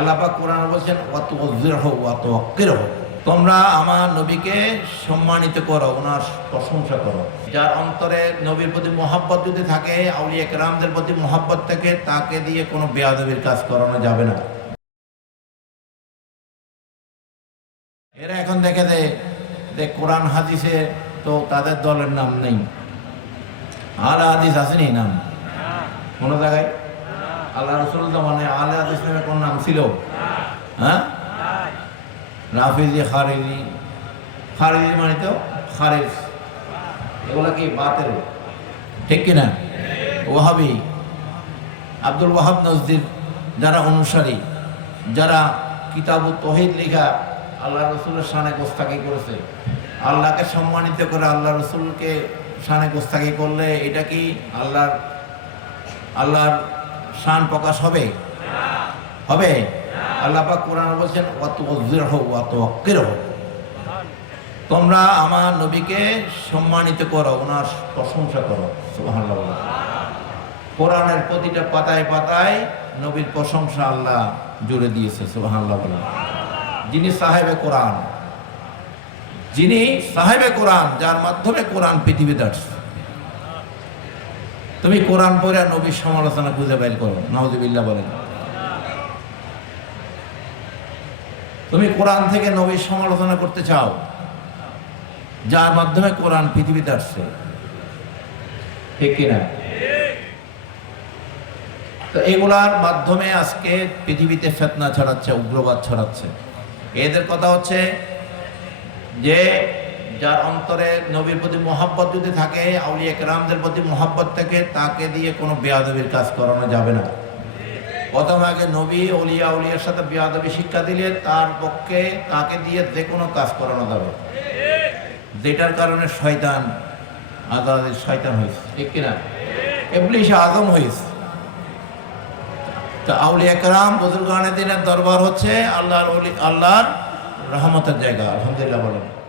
আল্লাহ পাক কোরআন বলছেন অত অত অক্কের হোক তোমরা আমার নবীকে সম্মানিত করো, ওনার প্রশংসা করো। যার অন্তরে নবীর প্রতি মহাব্বত যদি থাকে, আউলিয়া কেরামদের প্রতি মহাব্বত থাকে, তাকে দিয়ে কোনো বেয়াদবির কাজ করানো যাবে না। এরা এখন দেখে দে যে কোরআন হাদিসে তো তাদের দলের নাম নেই। আর হাদিস আসেনি নাম? কোনো জায়গায়? আল্লাহ রসুল মানে আলে হাদিস নামে কোন নাম ছিল? হ্যাঁ? রাফিজি, খারিজি। খারিজি মানে তো খারিজ। এগুলা কি বাতের? ঠিক কিনা? ওহাবি আব্দুল ওয়াহাব নজদির যারা অনুসারী, যারা কিতাব তহিদ লেখা আল্লাহ রসুলের সানে গোস্তাকি করেছে, আল্লাহকে সম্মানিত করে আল্লাহ রসুলকে সানে গোস্তাকি করলে এটা কি আল্লাহর আল্লাহর শান প্রকাশ হবে? হবে? আল্লাহ পাক কোরআন বলছেন অত অজ্জের হোক অত অক্কের হোক তোমরা আমার নবীকে সম্মানিত করো, ওনার প্রশংসা করো। কোরআনের প্রতিটা পাতায় পাতায় নবীর প্রশংসা আল্লাহ জুড়ে দিয়েছে বলো। যিনি সাহেবে কোরআন, যিনি সাহেবে কোরআন, যার মাধ্যমে কোরআন পৃথিবীতে আসছে। তুমি কোরআন পড়ে নবীর সমালোচনা খুঁজে বের করো। নওয়াজবিল্লাহ বলেন। তুমি কোরআন থেকে নবীর সমালোচনা করতে চাও, যার মাধ্যমে কোরআন পৃথিবীতে আসছে। ঠিক কিনা? তো এগুলার মাধ্যমে আজকে পৃথিবীতে ফেতনা ছড়াচ্ছে, উগ্রবাদ ছড়াচ্ছে। এদের কথা হচ্ছে যে যার অন্তরে নবীর প্রতি মহাব্বত যদি থাকে, আউলিয়া কেরামদের প্রতি মহাব্বত থাকে তাকে দিয়ে কোনো বেয়াদবির কাজ করানো যাবে না। প্রথম আগে নবী অলিয়া উলিয়ার সাথে বেয়াদবি শিক্ষা দিলে তার পক্ষে তাকে দিয়ে যে কোনো কাজ করানো যাবে। যেটার কারণে শয়তান আদালতের শয়তান হয়েছে। ঠিক কিনা? এমনি আজম হয়েছে। তো আউলিয়া কালাম বুজুর্গানের দিনের দরবার হচ্ছে আল্লাহর আল্লাহর রহমতের জায়গা। আলহামদুলিল্লাহ বলেন।